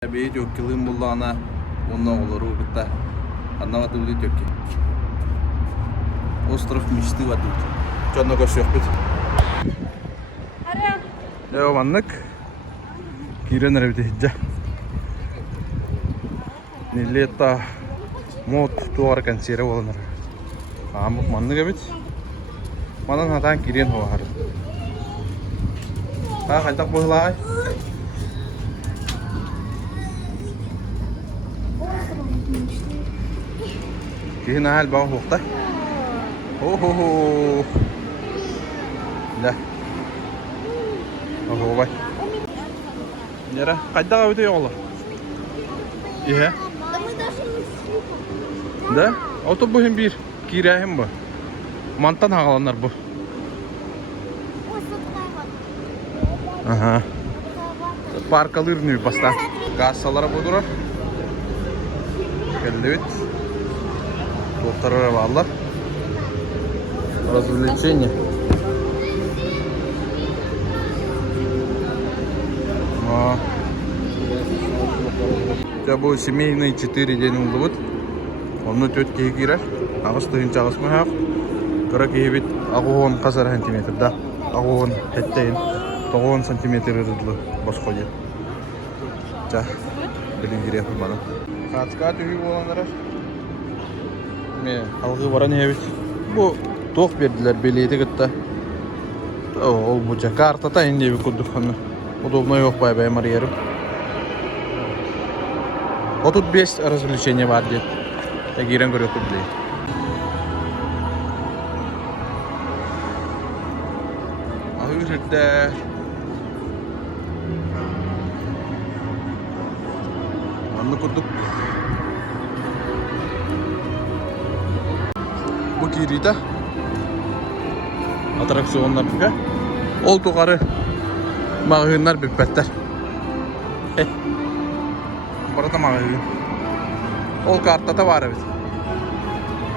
Бейт өккілім бұллағына онна олар ұғытта. Аннаваты бұлыт өкке. Остров мечты вадут. Чонна көші өкпет. Еу маннық. Кирен әрбіті хиджа. Нелетта мод туар консерві оланыр. Амық маннық әбет. Манан хатан кирен хоғар. Қайтақ бұғылағай. هنا هالباو وقته اوه لا اوه باي يرى قد غاوي والله ايه да автобусым бир кирәһем бу мантан хагаланнар бу ага паркалырны баста кассалар будура келдебит Полтора валла. Развлечение. У тебя будет семейный 4 день улыбут. Он тетя кира. А вот что им чагас махав. Короче, есть агуон казар сантиметр, да. Агуон хеттейн. Тогон сантиметр рыдлы босходит. Ча. Блин, грех мана. Хацка тюги боландар. Алғы баран ебет. Бұл тоқ берділер белейді күтті. Ол бұл жақа артата енді ебет күрдік. Удобно yok бай-бай марьерім. Вот тут 5 развлечений бар дед. Тагирен көрек күрділей. Ағы жүрді. Анны күрдік. Bu kiride atraksiyonlar bile. Ol tuğarı mağınlar bir betler. Burada mağın. Ol kartta da var evet.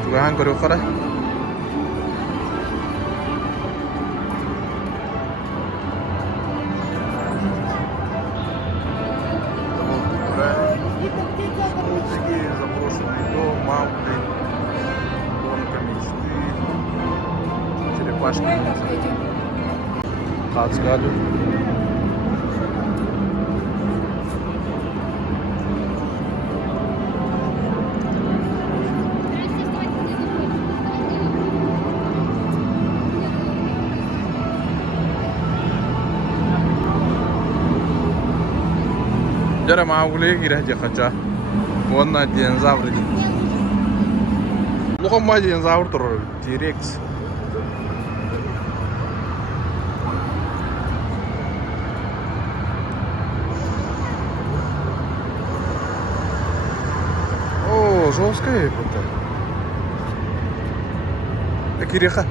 Tuğan görüyor kara. Хацкаду. Jara maule gira jaxacha. Wonna dinozavr. Loqom ma dinozavr turur. T-Rex. Жесткая это. Киреха.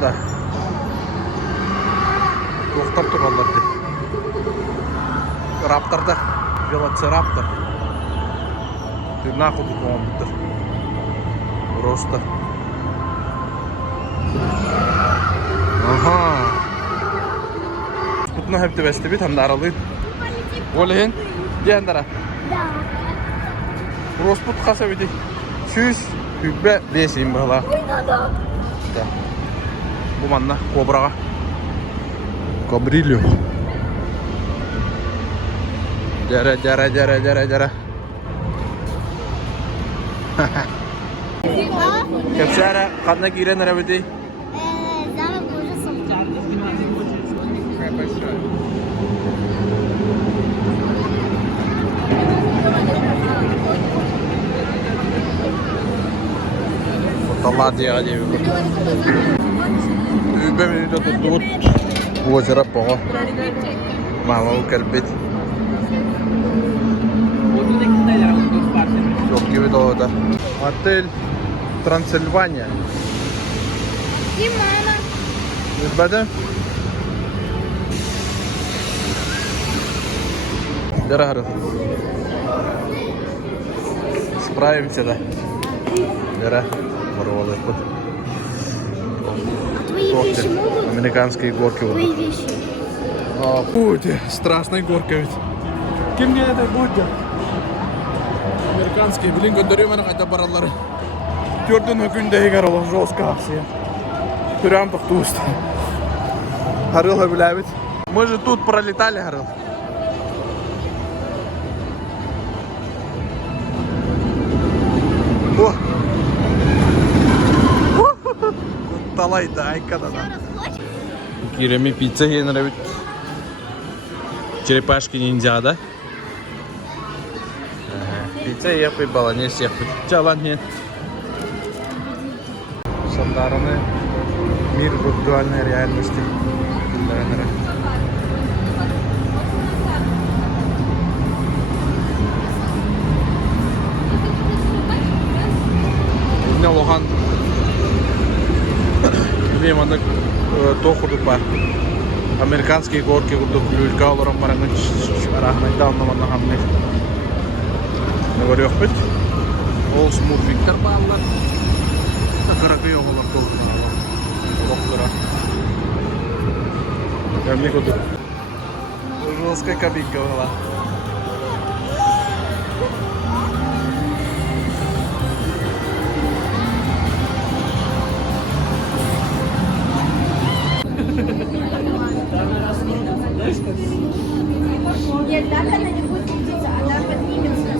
Да. Тоқтап тұрғандар деп. Рапторда, велоцираптор. Ты нахуй он бітір. Просто. Ага. Бұтына хәпті бәсті бет, хамда аралайды. Олеген? Дендара. Да. Роспут қаса бейді. Сүйіз, үббе, бесейін бағла. Ой, надо. Да. Бұл манна кобраға. Кобрилю. Жара. Кәпсәрі, қадна кейрен әрәбеті? Замок ужасов. Талла дияға дейбі. Үбе мені де тұтты бұд. Озера бұға. Мама бұл кәлбет. Yok gibi de orada. Отель Трансильвания. И мама. Üzbedi? Дерагров. Справимся, да? Дера. Ворвали. А твои вещи могут? Американские горки. Твои вещи. Путь, страшная горка ведь. Кем мне это будет? Американские, блин, gönderiyorum ben kayda paraları. Gördüğün günde higar olur, жестко акция. Прям так туст. Харыл обилявит. Мы же тут пролетали, Харыл. О! Талайда, айкада да. Киреми пицца yenir. Черепашки ниндзя, да? Пицца ехай, баланес ехай. Чалан нет. Сандараны. Мир виртуальной реальности. Ne lohan. Bilmiyorum anda tohuduk var. Amerikanski gorki kurduk. Ülke olarak bana rahmetli anlamanda hamle. Ne var yok bit? All smooth Victor bağlar. Karakay oğlar doldu. Oklara. Gelmek oldu. Жесткая кабинка была. Нет, так она не будет крутиться, она поднимется.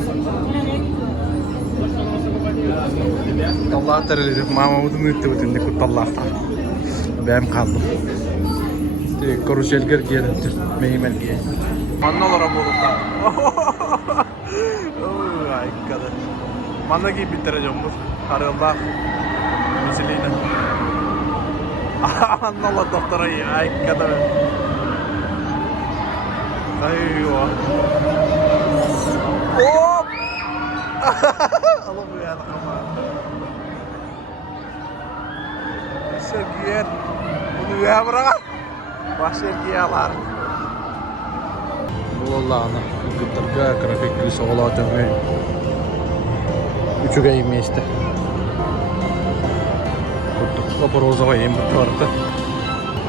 Tallah terledim. Mama udun etti bütün de kutallahta. Ben kaldım. Karusel gergelendir. Meyimel giye. Mannalara bulukta. Ay kadar. Manna gibi bitireceğim bu. Harılda. Misiliyle. Mannalar doktora iyi. Ay kadar. Ayvah. Hop! Alam ya ama. Sergiyen. Bunu ya bırak. Bak sergiyalar. Allah'ına. Гитарка, график рисовала мы. Üçüge вместе. Вот по розовой им торта.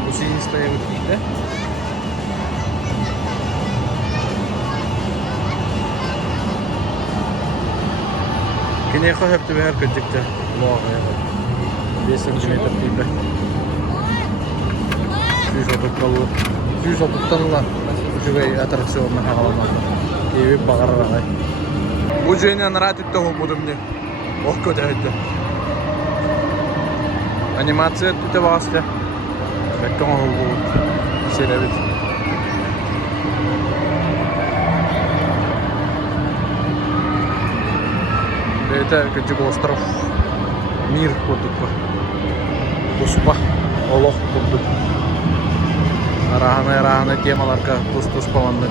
Усини стоят какие-то. Конечно, hep de her küçükçe. Loğa ya. 5 cm tipe. 130 la. Üçüge atraksiyonuna havalanmalı. İyi bir bağır var. Bu cüyene narahat etti o budu мне. Oh kötü etti. Animasyon etti bastı. Bekam oldu. Şerefet. Это küçük остров. Мир kurduk. Тушпа. Олох kurduk. Рахана темаларга туспаланды.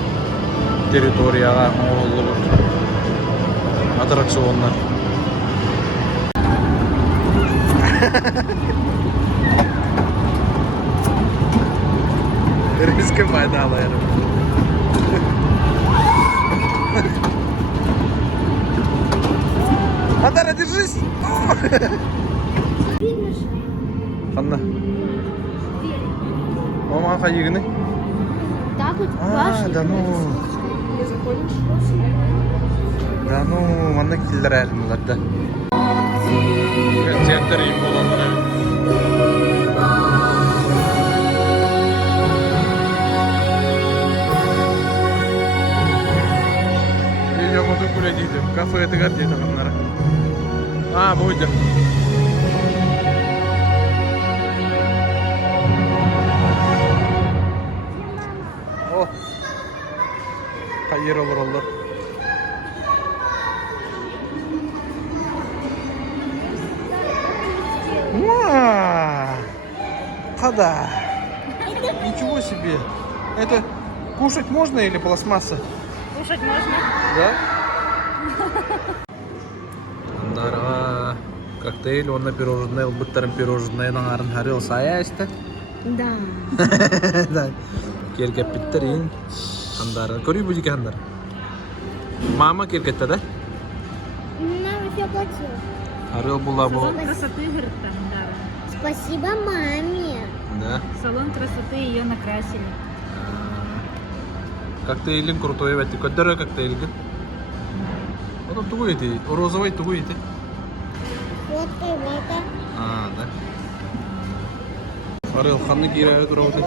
Территорияга оңоллук. Аттракциондар. Риске пайдалар. Андара, держись! Видно же. Анна. Мама, ходи, гны. Так вот А, башня. да ну. Ну, манда киллер әлімлер да. Центр им болалар әлі. Видео күле дейді. Кафе етігер дейді қамнары. Бұйды. О, қайыр олар олар. Қада. Ничего себе. Это кушать можно или пластмасса? Кушать можно. Да? Андарға коктейль, онна пирожное, бұттарын пирожное, наңарын харил сая әсті. Да. Да. Керкеп біттерін. Андарға. Көрі бұдеке андар? Мама керкетті, да? Мама все оплатила. Харил бұла бұл. Салон красоты, говорит, там, да. Спасибо маме. Да. Салон красоты, ее накрасили. Коктейлін крутой бәтті. Көддері коктейлін. Оны туғы еті. Розовай туғы еті. Вот и это. Да. Харил ханны кирәе тұрауды. В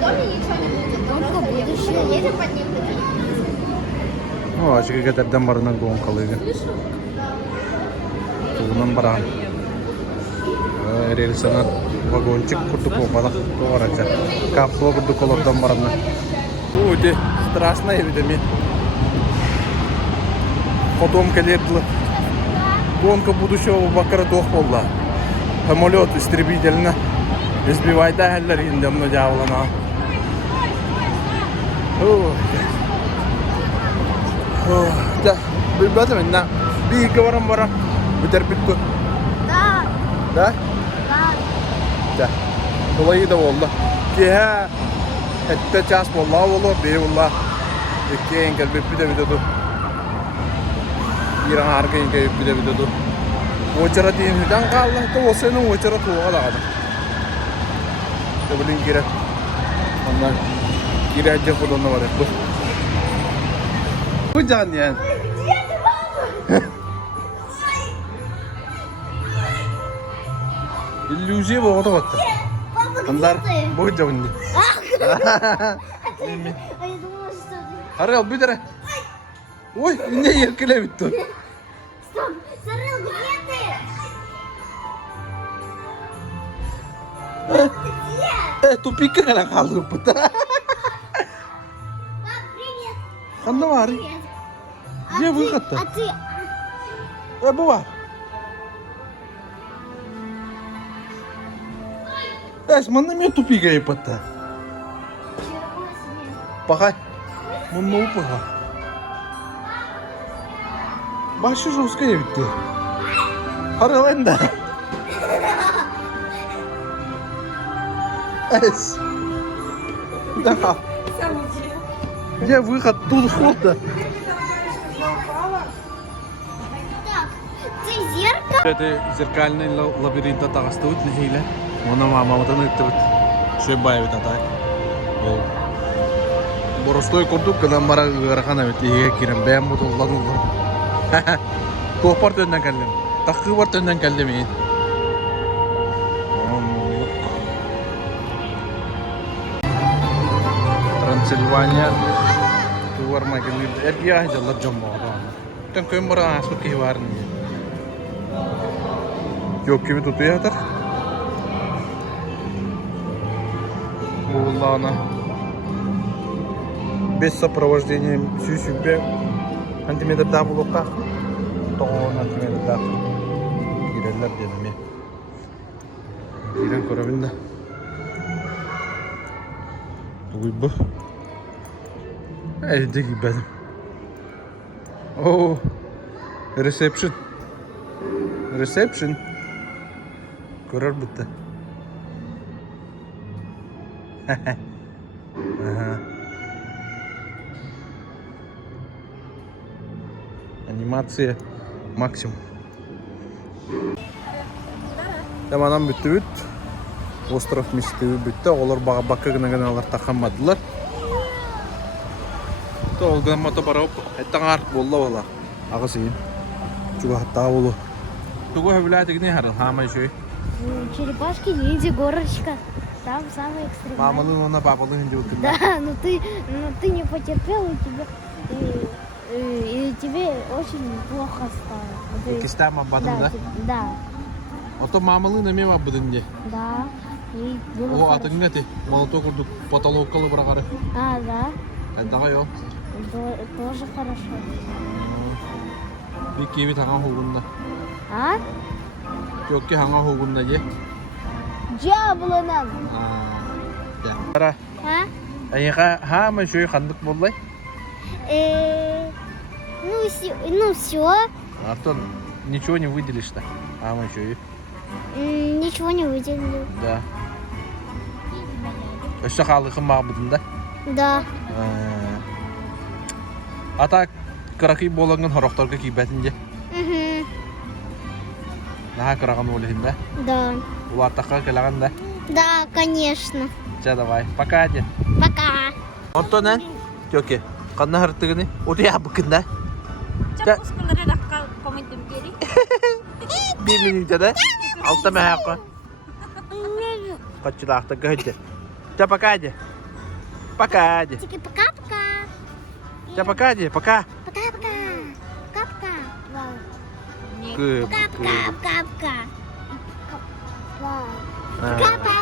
доме ничего не будет. Только будущее. Едем под ним. Ашығы кәтәрден барынан көң қалыйды. Туғынан баран. Рельсана вагончик күрді қоғадық. Тоғарача. Капло күрді колордан бараны. Өте страшно ебеді мен. Потом кәлерділі. Гонка будущего бақыры тоқ болды. Самолет истребительні. Избивайды әлілер енді мұны жауылана. Да, білбәді мен, bir varım varım. Biter bitti. Да. Da? Да. Da. Dolayı da oldu. Ki ha. Hatta ças vallahi olur, bey vallahi. İki engel bir de videodu. Bir an arka engel bir de videodu. Oçara diyeyim hüdan kaldı. Da o senin oçara tuğa da kaldı. Da bilin kire. Ondan kire acı kodonda var ya. Bu can yani. Иллюзия вот вот. Андар, будет жауынды. А я думала, что ты... Арел, бедре. Ой, не еркелемит тут. Стоп! Сарел, где ты? Где? Тупик кана kaldı puta. Пап, привет! Kanda var. Привет! Где выход-то? А ты... Бува. Mana мен тупик ayıpta. Bakay. Bunu ne yapıyor? Başı жесткая bitti. Aralanda. Эс. Да. Где выход? Тут вход. Так, ты зеркало? Это зеркальный лабиринт тағыстывыт нехейлі. Оны мамамадан өттівіт. Шөй байывыт атай. Боростой көрдік, кыдан бара ғырған әвет. Еге керем, бәйім бұд олладың ғой. Тоқ бар төнден кәлдім. Таққы бар төнден кәлдім ең. Трансильвания. Туар мәгілі. Әрге ағыдалар жон бағыда. Төн көм бара асып кей барын. Yok gibi tutuyor yeter. Bu lana. Без сопровождения всю себе сантиметр daha bulukta. 10 santimetre daha. Girerler dedim ya. Giren korabinde. Bu. Evde gibi benim. Oh. Reception. Reception. Көрер бітті. Анимация максимум. Таманан бүтті бүт. Остров мешіті бүтті. Олар баға бақы гына-гыналар тақамадылар. Ол гына мото бара оп. Әттің арт болды ола. Ağısıyım. Çünkü hatta oğlu. Тугу гуляти не гарно, хама еще. Черепашки, ниндзя, горочка. Там самый экстремальный. Мамалın ona babalın hindi bakın. Да, но ты не потерпел, и тебе очень плохо стало. Кистем мабадın da. Да, Ото мамалın ne mabadın diye. да. И было O хорошо. atın ne ti? Молоток kurduk, потолок kalı bırakarı. А, да. Daha yok. Тоже хорошо. Bir kivi tanga hugunda. А? Yok ki hanga hugunda ye. Джаблоном. Ara. А? Ayıka hama şu kandık bullay. Ну все. Артон ничего не выделишь-то. Хама şu. Ничего не выделили. Да. Öşte kalıkın mabudunda. Да. Ata kırakı bolangın horoktorga kibetinde. Угу. Наha kırakan olihinde. Да. Ular takka kelagan da. Да, конечно. Все, давай. Пока, hadi. Пока. Антонен. Тёки. Kanna hırtığını. O diye bakında. Çok muskulları dakika komentim geri. Bir minütte de. Altta mehakka. Kaçı lahta gıhıcı. Все, пока, hadi. Пока, hadi. Тики пока-пока. Все, пока, hadi. Пока. Пока-пока. Пока-пока. Вау. Ні. Gı. Пока-пока. Пока-пока. Вау. Ha. Пока-пока.